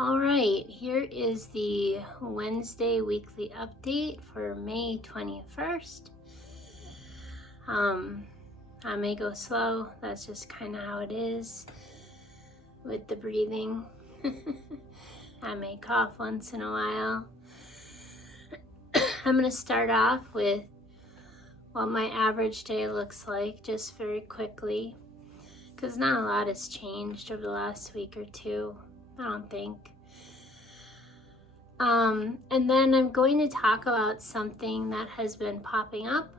All right, here is the Wednesday weekly update for May 21st. I may go slow, that's just kind of how it is with the breathing. I may cough once in a while. I'm going to start off with what my average day looks like just very quickly, because not a lot has changed over the last week or two, I don't think. And then I'm going to talk about something that has been popping up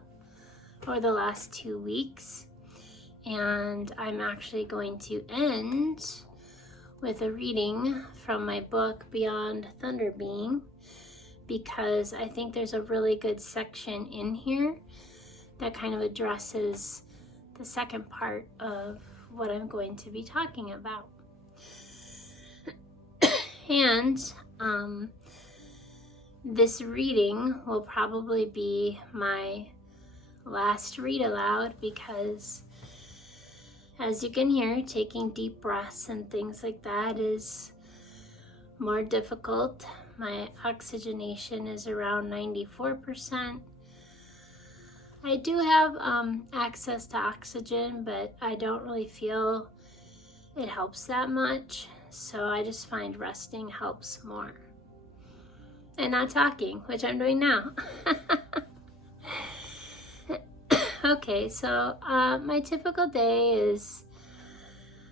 over the last 2 weeks, and I'm actually going to end with a reading from my book Beyond Thunder Being, because I think there's a really good section in here that kind of addresses the second part of what I'm going to be talking about. And this reading will probably be my last read aloud, because as you can hear, taking deep breaths and things like that is more difficult. My oxygenation is around 94%. I do have access to oxygen, but I don't really feel it helps that much. So I just find resting helps more. And not talking, which I'm doing now. Okay, so my typical day is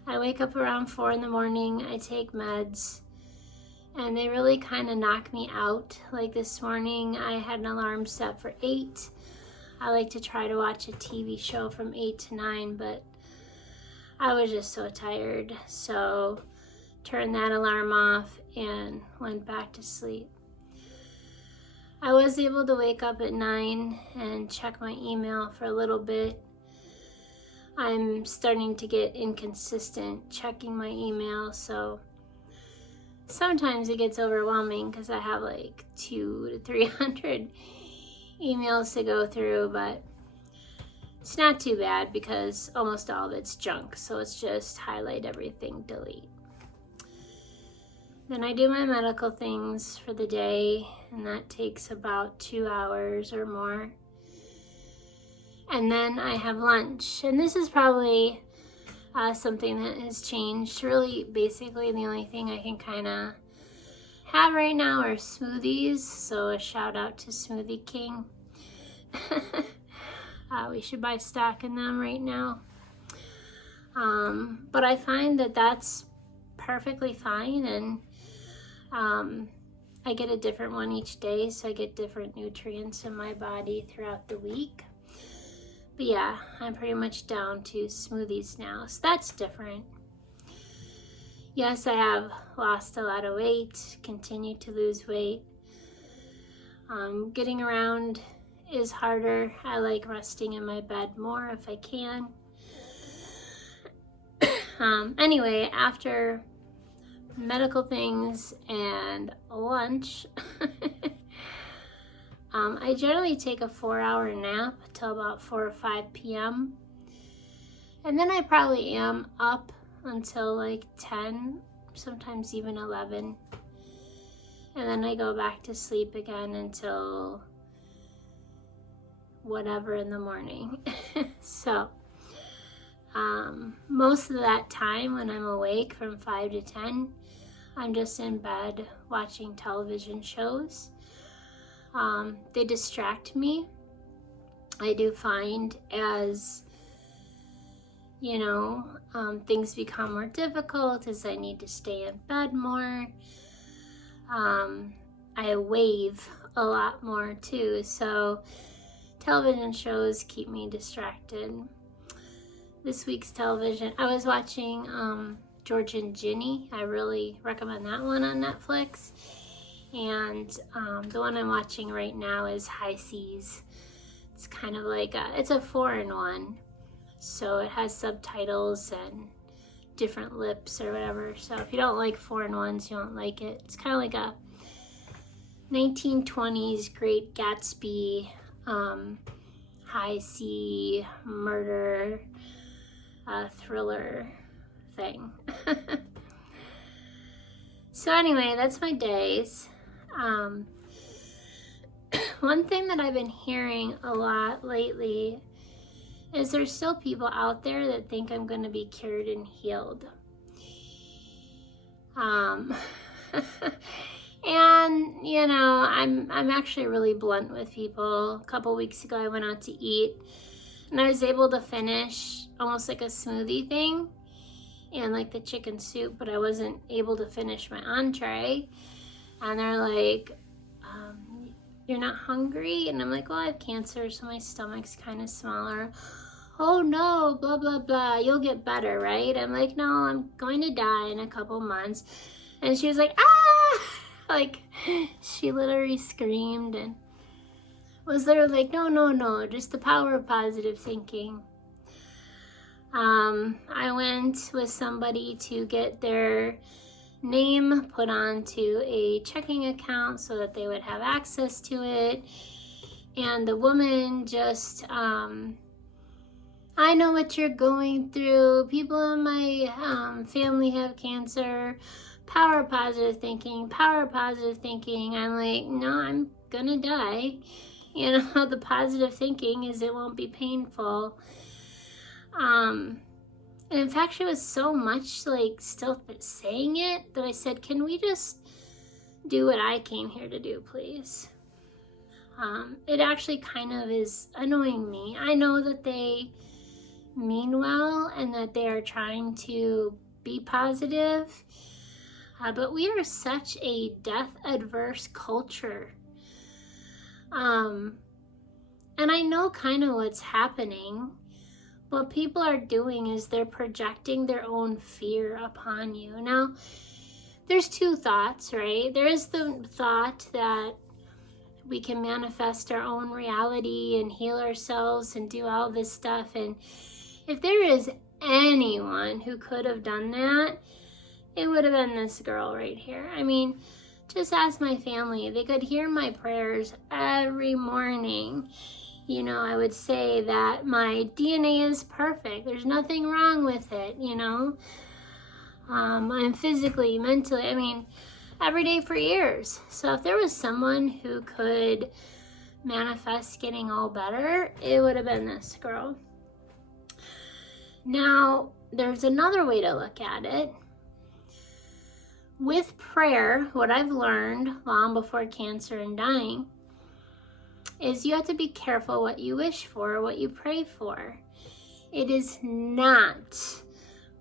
I wake up around 4 in the morning, I take meds, and they really kind of knock me out. Like this morning, I had an alarm set for 8. I like to try to watch a TV show from 8 to 9, but I was just so tired. So turned that alarm off and went back to sleep. I was able to wake up at 9 and check my email for a little bit. I'm starting to get inconsistent checking my email, so sometimes it gets overwhelming because I have like 200 to 300 emails to go through, but it's not too bad because almost all of it's junk, so it's just highlight everything, delete. Then I do my medical things for the day, and that takes about 2 hours or more. And then I have lunch, and this is probably something that has changed. Really, basically the only thing I can kind of have right now are smoothies, so a shout out to Smoothie King. We should buy stock in them right now. But I find that that's perfectly fine, and I get a different one each day, so I get different nutrients in my body throughout the week. But yeah, I'm pretty much down to smoothies now, so that's different. Yes, I have lost a lot of weight, continue to lose weight. Getting around is harder. I like resting in my bed more if I can. Anyway, after medical things and lunch, I generally take a 4-hour nap till about 4 or 5 p.m. And then I probably am up until like 10, sometimes even 11. And then I go back to sleep again until whatever in the morning. So most of that time when I'm awake from 5 to 10, I'm just in bed watching television shows. They distract me. I do find as, you know, things become more difficult, as I need to stay in bed more. I wave a lot more too, so television shows keep me distracted. This week's television, I was watching George and Ginny. I really recommend that one on Netflix. And the one I'm watching right now is High Seas. It's kind of like it's a foreign one, so it has subtitles and different lips or whatever. So if you don't like foreign ones, you won't like it. It's kind of like a 1920s Great Gatsby, high sea murder thriller thing. So anyway, that's my days. One thing that I've been hearing a lot lately is there's still people out there that think I'm going to be cured and healed. And you know, I'm actually really blunt with people. A couple weeks ago I went out to eat and I was able to finish almost like a smoothie thing and like the chicken soup, but I wasn't able to finish my entree. And they're like, you're not hungry? And I'm like, well, I have cancer, so my stomach's kind of smaller. Oh no, blah, blah, blah, you'll get better, right? I'm like, no, I'm going to die in a couple months. And she was like, ah! Like, she literally screamed and was there like, no, just the power of positive thinking. I went with somebody to get their name put onto a checking account so that they would have access to it. And the woman just, I know what you're going through. People in my family have cancer. Power of positive thinking, power of positive thinking. I'm like, no, I'm gonna die. You know, the positive thinking is it won't be painful. And in fact, she was so much like still saying it that I said, can we just do what I came here to do, please? It actually kind of is annoying me. I know that they mean well and that they are trying to be positive, but we are such a death-adverse culture. And I know kind of what's happening. What people are doing is they're projecting their own fear upon you. Now, there's two thoughts, right? There is the thought that we can manifest our own reality and heal ourselves and do all this stuff. And if there is anyone who could have done that, it would have been this girl right here. I mean, just ask my family. They could hear my prayers every morning. You know, I would say that my DNA is perfect. There's nothing wrong with it, you know. I'm physically, mentally, I mean, every day for years. So if there was someone who could manifest getting all better, it would have been this girl. Now, there's another way to look at it. With prayer, what I've learned long before cancer and dying is you have to be careful what you wish for, what you pray for. It is not,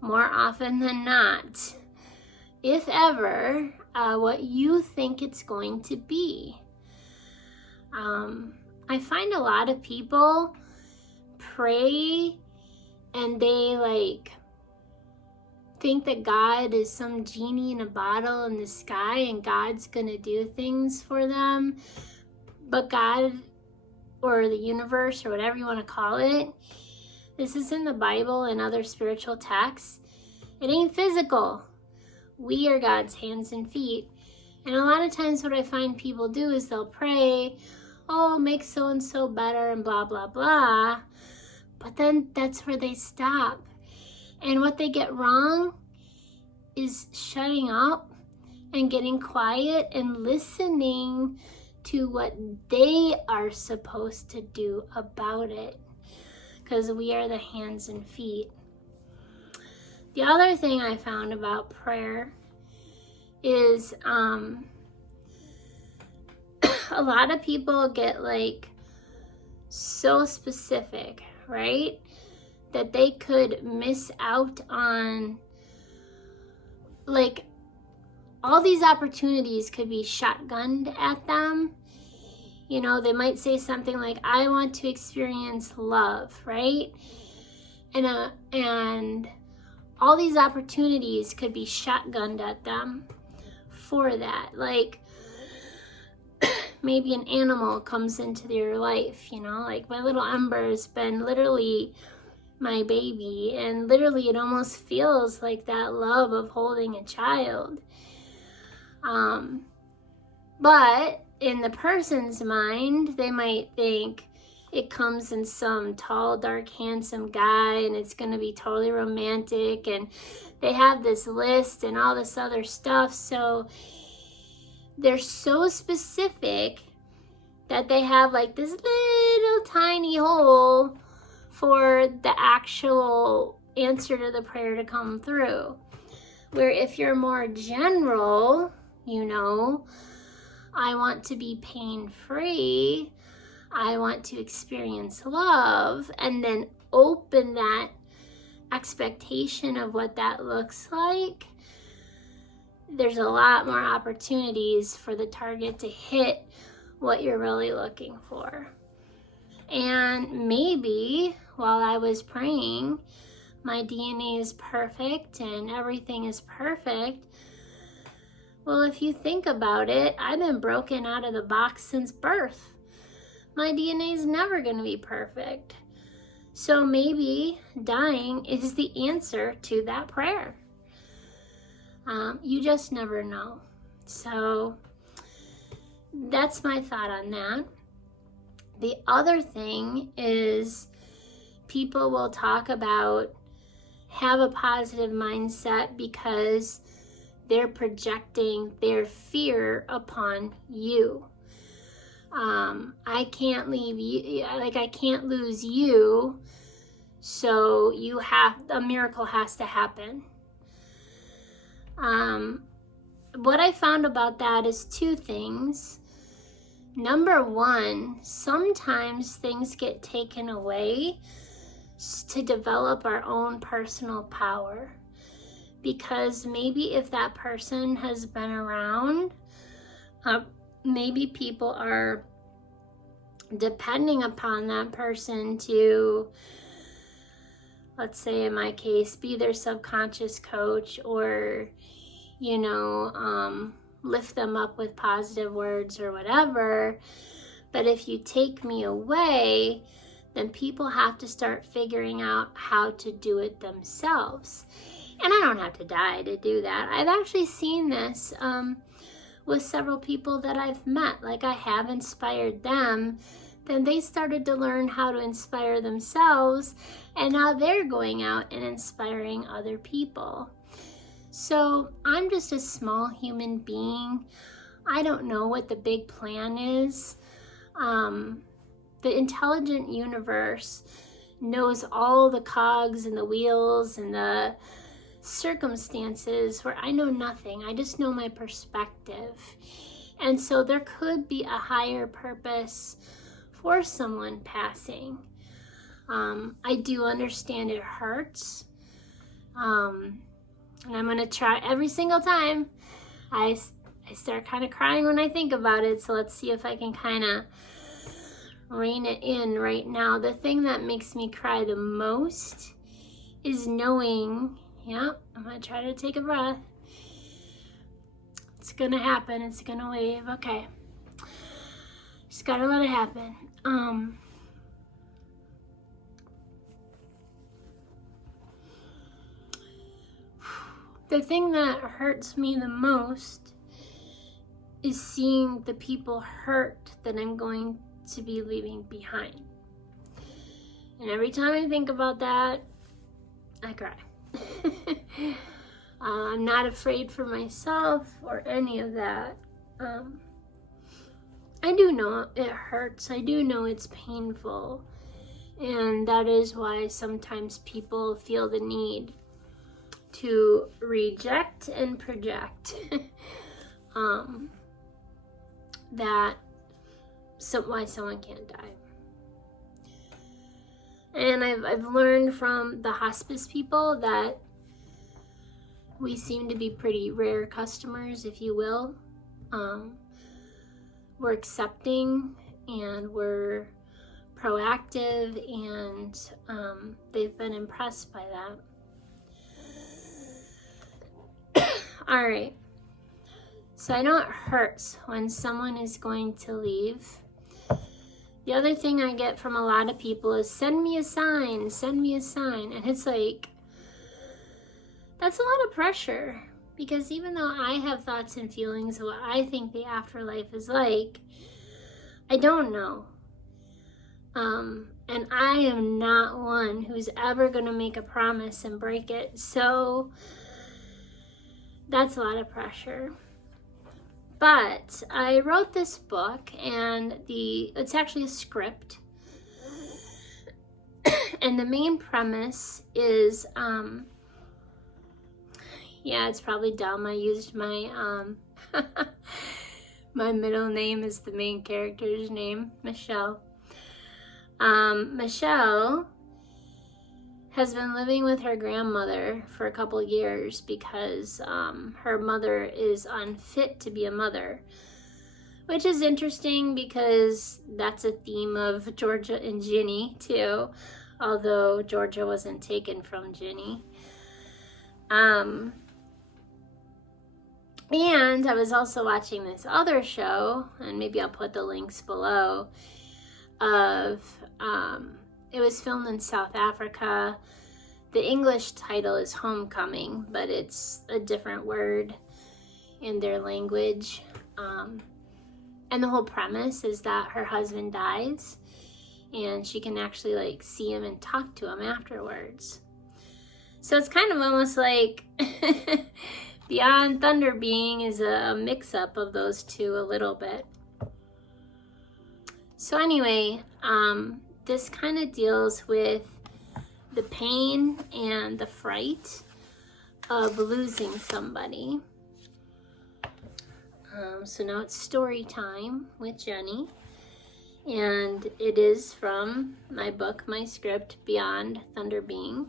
more often than not, if ever, what you think it's going to be. I find a lot of people pray and they like think that God is some genie in a bottle in the sky and God's gonna do things for them. But God, or the universe, or whatever you want to call it, this is in the Bible and other spiritual texts. It ain't physical. We are God's hands and feet. And a lot of times what I find people do is they'll pray, oh, make so-and-so better and blah, blah, blah. But then that's where they stop. And what they get wrong is shutting up and getting quiet and listening to what they are supposed to do about it, because we are the hands and feet. The other thing I found about prayer is a lot of people get like so specific, right, that they could miss out on like all these opportunities could be shotgunned at them. You know, they might say something like, I want to experience love, right? And all these opportunities could be shotgunned at them for that. Like, maybe an animal comes into their life, you know? Like, my little Ember has been literally my baby, and literally it almost feels like that love of holding a child. But in the person's mind, they might think, it comes in some tall, dark, handsome guy, and it's going to be totally romantic, and they have this list and all this other stuff. So they're so specific that they have like this little tiny hole for the actual answer to the prayer to come through. Where if you're more general, I want to be pain-free, I want to experience love, and then open that expectation of what that looks like, there's a lot more opportunities for the target to hit what you're really looking for. And maybe while I was praying, my DNA is perfect and everything is perfect. Well, if you think about it, I've been broken out of the box since birth. My DNA is never going to be perfect. So maybe dying is the answer to that prayer. You just never know. So that's my thought on that. The other thing is people will talk about have a positive mindset because they're projecting their fear upon you. I can't leave you, I can't lose you, so a miracle has to happen. What I found about that is two things. Number one, sometimes things get taken away to develop our own personal power. Because maybe if that person has been around, maybe people are depending upon that person to, let's say in my case, be their subconscious coach or, lift them up with positive words or whatever. But if you take me away, then people have to start figuring out how to do it themselves. And I don't have to die to do that. I've actually seen this with several people that I've met. Like I have inspired them, then they started to learn how to inspire themselves, and now they're going out and inspiring other people. So I'm just a small human being. I don't know what the big plan is. The intelligent universe knows all the cogs and the wheels and the circumstances where I know nothing. I just know my perspective. And so there could be a higher purpose for someone passing. I do understand it hurts. And I'm going to try every single time. I start kind of crying when I think about it. So let's see if I can kind of rein it in right now. The thing that makes me cry the most is knowing, I'm going to try to take a breath. It's going to happen. It's going to wave. Okay. Just got to let it happen. The thing that hurts me the most is seeing the people hurt that I'm going to be leaving behind. And every time I think about that, I cry. I'm not afraid for myself or any of that. I do know it hurts. I do know it's painful. And that is why sometimes people feel the need to reject and project why someone can't die. And I've learned from the hospice people that we seem to be pretty rare customers, if you will. We're accepting and we're proactive, and they've been impressed by that. All right. So I know it hurts when someone is going to leave. The other thing I get from a lot of people is send me a sign, send me a sign. And it's like, that's a lot of pressure, because even though I have thoughts and feelings of what I think the afterlife is like, I don't know. And I am not one who's ever going to make a promise and break it. So that's a lot of pressure. But I wrote this book, and it's actually a script. And the main premise is, it's probably dumb. I used my, my middle name as the main character's name, Michelle. Michelle has been living with her grandmother for a couple of years because her mother is unfit to be a mother, which is interesting because that's a theme of Georgia and Ginny too, although Georgia wasn't taken from Ginny. And I was also watching this other show, and maybe I'll put the links below, it was filmed in South Africa. The English title is Homecoming, but it's a different word in their language. And the whole premise is that her husband dies, and she can actually see him and talk to him afterwards. So it's kind of almost like Beyond Thunder Being is a mix-up of those two a little bit. So anyway, this kind of deals with the pain and the fright of losing somebody. So now it's story time with Jenny, and it is from my book, my script, Beyond Thunder Being.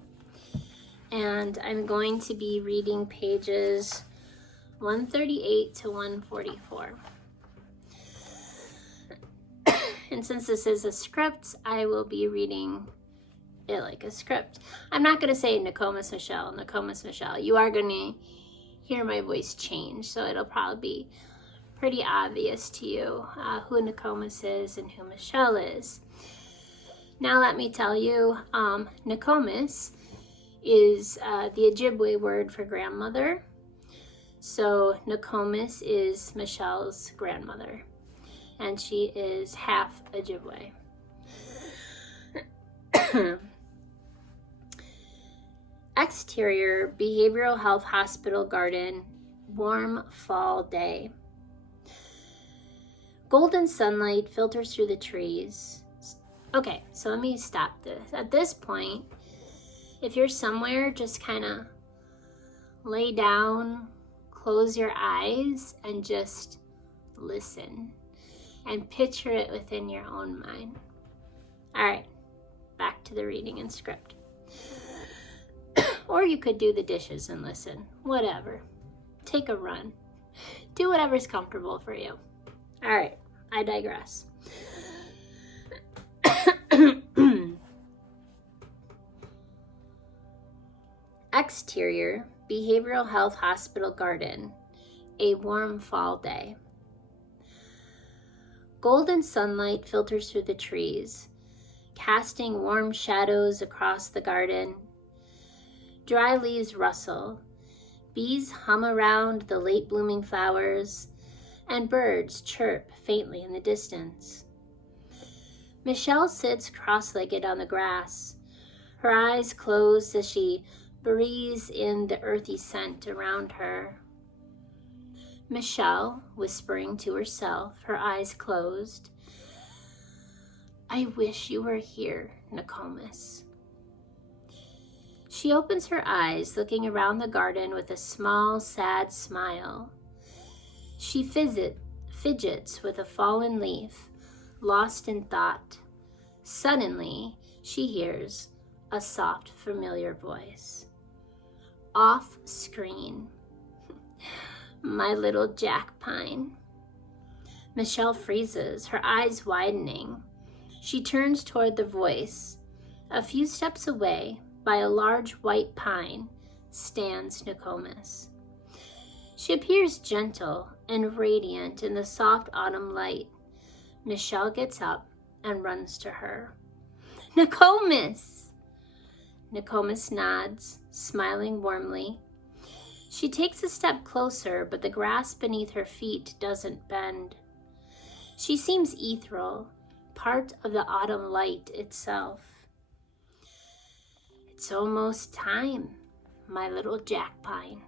And I'm going to be reading pages 138 to 144. And since this is a script, I will be reading it like a script. I'm not going to say Nokomis Michelle. You are going to hear my voice change, so it'll probably be pretty obvious to you who Nokomis is and who Michelle is. Now let me tell you, Nokomis is the Ojibwe word for grandmother. So Nokomis is Michelle's grandmother, and she is half Ojibwe. Exterior Behavioral Health Hospital Garden, warm fall day. Golden sunlight filters through the trees. Okay, so let me stop this. At this point, if you're somewhere, just kind of lay down, close your eyes, and just listen. And picture it within your own mind. All right, back to the reading and script. Or you could do the dishes and listen. Whatever. Take a run. Do whatever's comfortable for you. All right, I digress. Exterior Behavioral Health Hospital Garden, a warm fall day. Golden sunlight filters through the trees, casting warm shadows across the garden. Dry leaves rustle, bees hum around the late blooming flowers, and birds chirp faintly in the distance. Michelle sits cross-legged on the grass, her eyes closed as she breathes in the earthy scent around her. Michelle, whispering to herself, her eyes closed, "I wish you were here, Nokomis." She opens her eyes, looking around the garden with a small, sad smile. She fidgets with a fallen leaf, lost in thought. Suddenly, she hears a soft, familiar voice. Off screen. My little Jack Pine. Michelle freezes, her eyes widening. She turns toward the voice. A few steps away, by a large white pine, stands Nokomis. She appears gentle and radiant in the soft autumn light. Michelle gets up and runs to her. "Nokomis!" Nokomis nods, smiling warmly. She takes a step closer, but the grass beneath her feet doesn't bend. She seems ethereal, part of the autumn light itself. It's almost time, my little jack pine.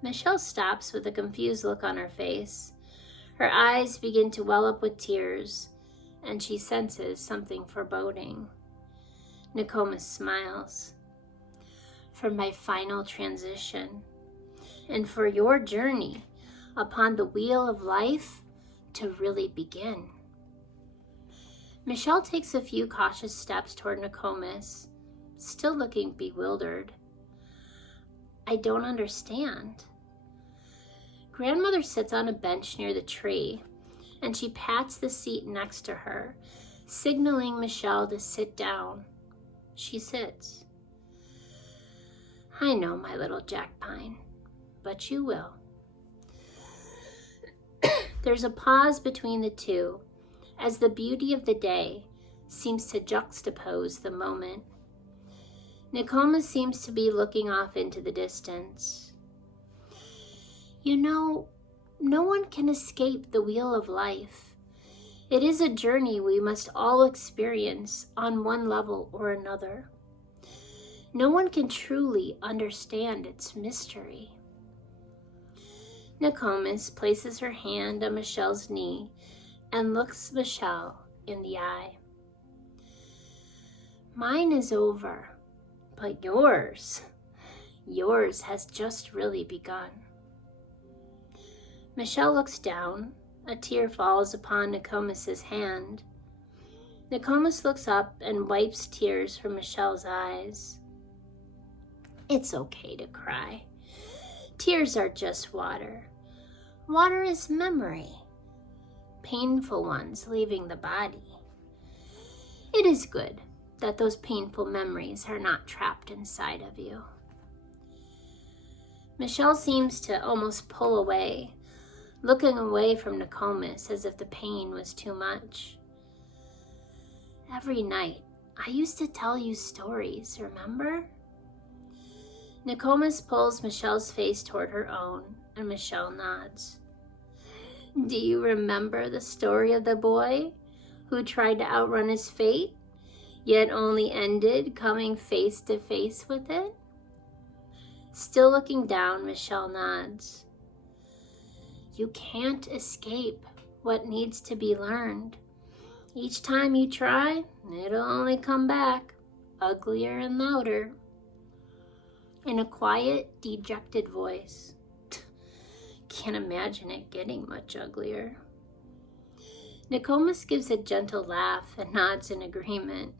Michelle stops with a confused look on her face. Her eyes begin to well up with tears, and she senses something foreboding. Nokomis smiles. For my final transition, and for your journey upon the wheel of life to really begin. Michelle takes a few cautious steps toward Nokomis, still looking bewildered. I don't understand. Grandmother sits on a bench near the tree, and she pats the seat next to her, signaling Michelle to sit down. She sits. I know, my little jack pine, but you will. There's a pause between the two, as the beauty of the day seems to juxtapose the moment. Nokomis seems to be looking off into the distance. You know, no one can escape the wheel of life. It is a journey we must all experience on one level or another. No one can truly understand its mystery. Nokomis places her hand on Michelle's knee and looks Michelle in the eye. Mine is over, but yours has just really begun. Michelle looks down. A tear falls upon Nokomis' hand. Nokomis looks up and wipes tears from Michelle's eyes. It's okay to cry. Tears are just water. Water is memory. Painful ones leaving the body. It is good that those painful memories are not trapped inside of you. Michelle seems to almost pull away, looking away from Nokomis as if the pain was too much. Every night, I used to tell you stories, remember? Nokomis pulls Michelle's face toward her own, and Michelle nods. Do you remember the story of the boy who tried to outrun his fate, yet only ended coming face to face with it? Still looking down, Michelle nods. You can't escape what needs to be learned. Each time you try, it'll only come back, uglier and louder. In a quiet, dejected voice. Can't imagine it getting much uglier. Nokomis gives a gentle laugh and nods in agreement.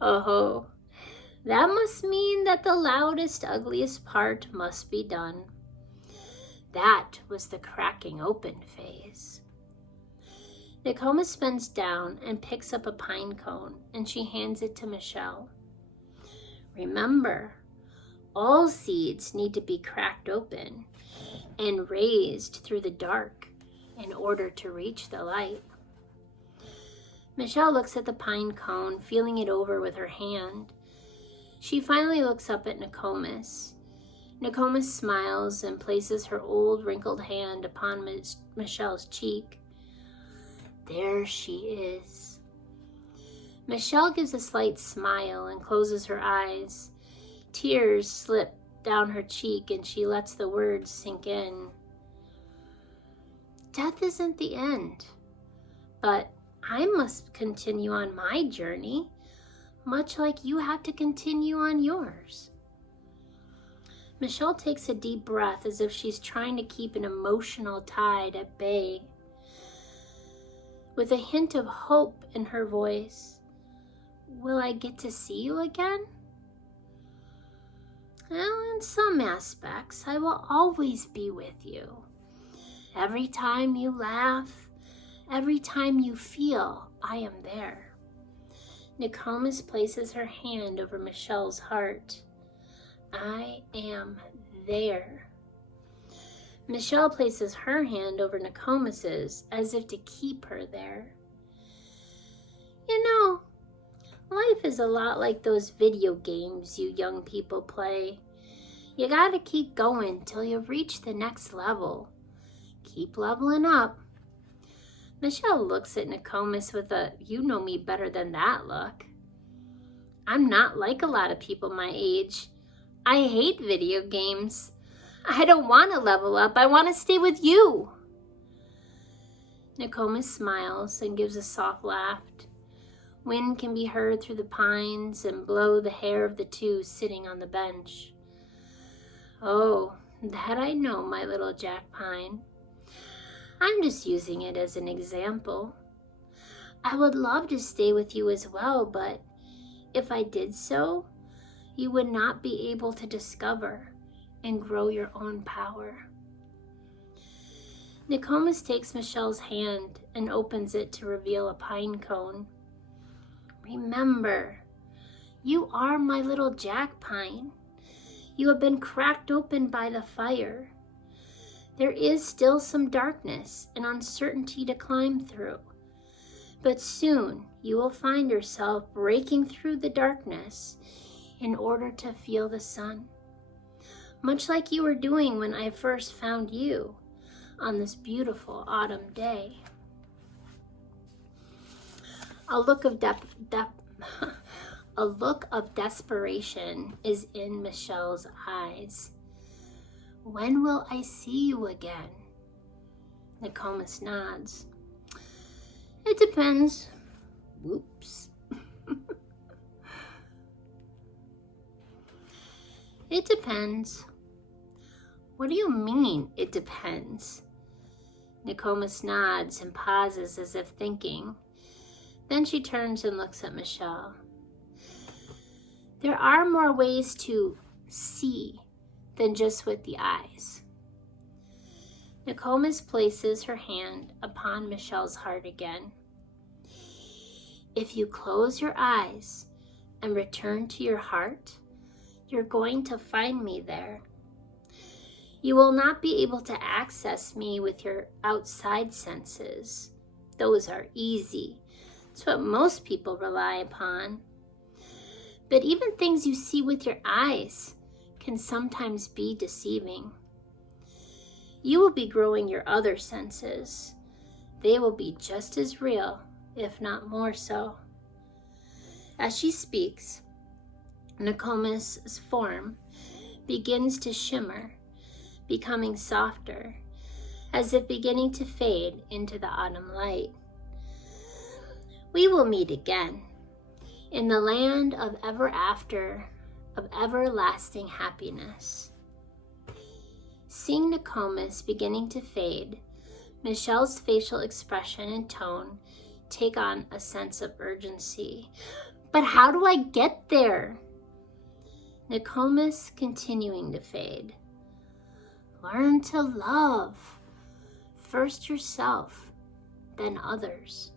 Oh, that must mean that the loudest, ugliest part must be done. That was the cracking open phase. Nokomis bends down and picks up a pine cone, and she hands it to Michelle. Remember, all seeds need to be cracked open and raised through the dark in order to reach the light. Michelle looks at the pine cone, feeling it over with her hand. She finally looks up at Nokomis. Nokomis smiles and places her old wrinkled hand upon Michelle's cheek. There she is. Michelle gives a slight smile and closes her eyes. Tears slip down her cheek and she lets the words sink in. Death isn't the end, but I must continue on my journey, much like you have to continue on yours. Michelle takes a deep breath as if she's trying to keep an emotional tide at bay. With a hint of hope in her voice, will I get to see you again? Well, in some aspects, I will always be with you. Every time you laugh, every time you feel, I am there. Nokomis places her hand over Michelle's heart. I am there. Michelle places her hand over Nokomis's as if to keep her there. You know, life is a lot like those video games you young people play. You gotta keep going till you reach the next level. Keep leveling up. Michelle looks at Nokomis with a "you know me better than that" look. I'm not like a lot of people my age. I hate video games. I don't want to level up. I want to stay with you. Nokomis smiles and gives a soft laugh. Wind can be heard through the pines and blow the hair of the two sitting on the bench. Oh, that I know, my little Jack Pine. I'm just using it as an example. I would love to stay with you as well, but if I did so, you would not be able to discover and grow your own power. Nokomis takes Michelle's hand and opens it to reveal a pine cone. Remember, you are my little Jack Pine. You have been cracked open by the fire. There is still some darkness and uncertainty to climb through, but soon you will find yourself breaking through the darkness in order to feel the sun, much like you were doing when I first found you on this beautiful autumn day. A look of desperation is in Michelle's eyes. When will I see you again? Nokomis nods. It depends. Whoops. It depends. What do you mean, it depends? Nokomis nods and pauses as if thinking. Then she turns and looks at Michelle. There are more ways to see than just with the eyes. Nokomis places her hand upon Michelle's heart again. If you close your eyes and return to your heart, you're going to find me there. You will not be able to access me with your outside senses. Those are easy. It's what most people rely upon. But even things you see with your eyes can sometimes be deceiving. You will be growing your other senses. They will be just as real, if not more so. As she speaks, Nokomis' form begins to shimmer, becoming softer, as if beginning to fade into the autumn light. We will meet again in the land of ever after, of everlasting happiness. Seeing Nokomis beginning to fade, Michelle's facial expression and tone take on a sense of urgency. But how do I get there? Nokomis continuing to fade. Learn to love. First yourself, then others.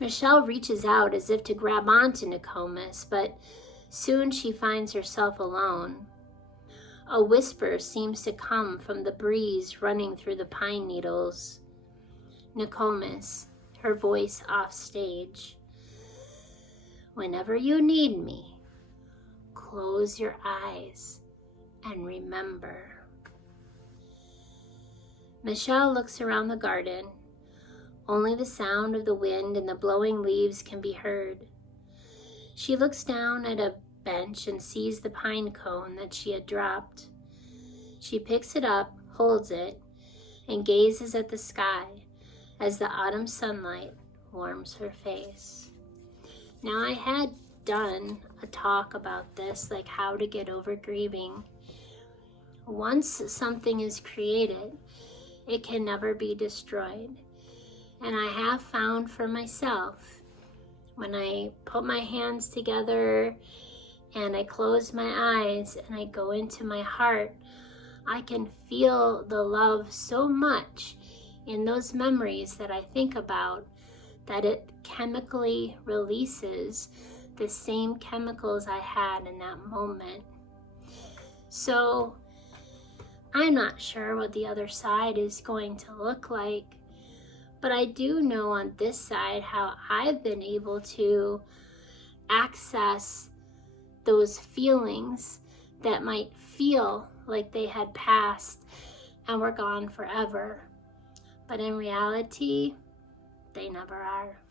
Michelle reaches out as if to grab onto Nokomis, but soon she finds herself alone. A whisper seems to come from the breeze running through the pine needles. Nokomis, her voice off stage. Whenever you need me, close your eyes and remember. Michelle looks around the garden. Only the sound of the wind and the blowing leaves can be heard. She looks down at a bench and sees the pine cone that she had dropped. She picks it up, holds it, and gazes at the sky as the autumn sunlight warms her face. Now, I had done a talk about this, like how to get over grieving. Once something is created, it can never be destroyed. And I have found for myself, when I put my hands together and I close my eyes and I go into my heart, I can feel the love so much in those memories that I think about that it chemically releases the same chemicals I had in that moment. So I'm not sure what the other side is going to look like, but I do know on this side how I've been able to access those feelings that might feel like they had passed and were gone forever. But in reality, they never are.